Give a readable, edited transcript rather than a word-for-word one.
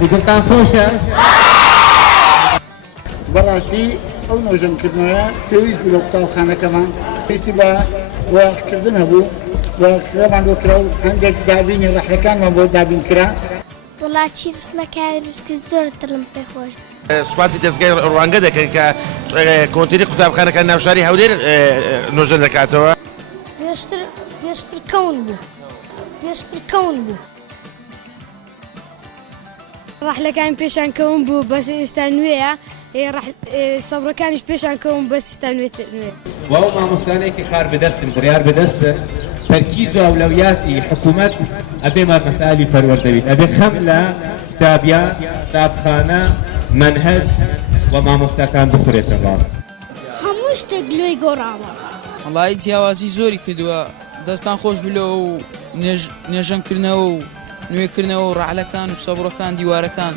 دڵتان خۆشە؟ بەڕاستی ئەو نۆژەمکردنەوە پێویست بوو لە قوتابخانەکەمان پێویستی بە وەقفکردن هەبوو وەقفەکەمان بۆ کرا و هەندێک دابینی ڕەحلەکانمان بۆ دابین کرا. وڵاتی ڕسمەکانی دروستکرد زۆر دڵم پێ خۆش. سوپاسی دەستگای ڕوانگە دەکەن کە کۆنتری قوتابخانەکە ناوشاری هەولێر نۆژە دەکاتەوە. پێشتر کەون بوو. ڕەحلەکانی پێشان کەون بوو بەس ئێستا نوێیە سەبرەکانیش پێشان کەون بەس ئێستا نوێ. واو مامۆستانێکی کار بەدەستن بڕیار بەدەستن تەرکیز و ئەولەویاتی حکوومەت ئەبێ مەسائلی پەروەردەبیت ئەبێ خەم لە کتابیان قوتابخانە منهەج و مامۆستاکان بخورێتە ڕاست. هەموو شتێک لێی گۆڕاوە. وڵای جیاوازی زۆری کردووە دەستان خۆش بلەوە و نێژەنکردنەوە و نوێکردنەوە و ڕەحلەکان و سەبرەکان دیوارەکان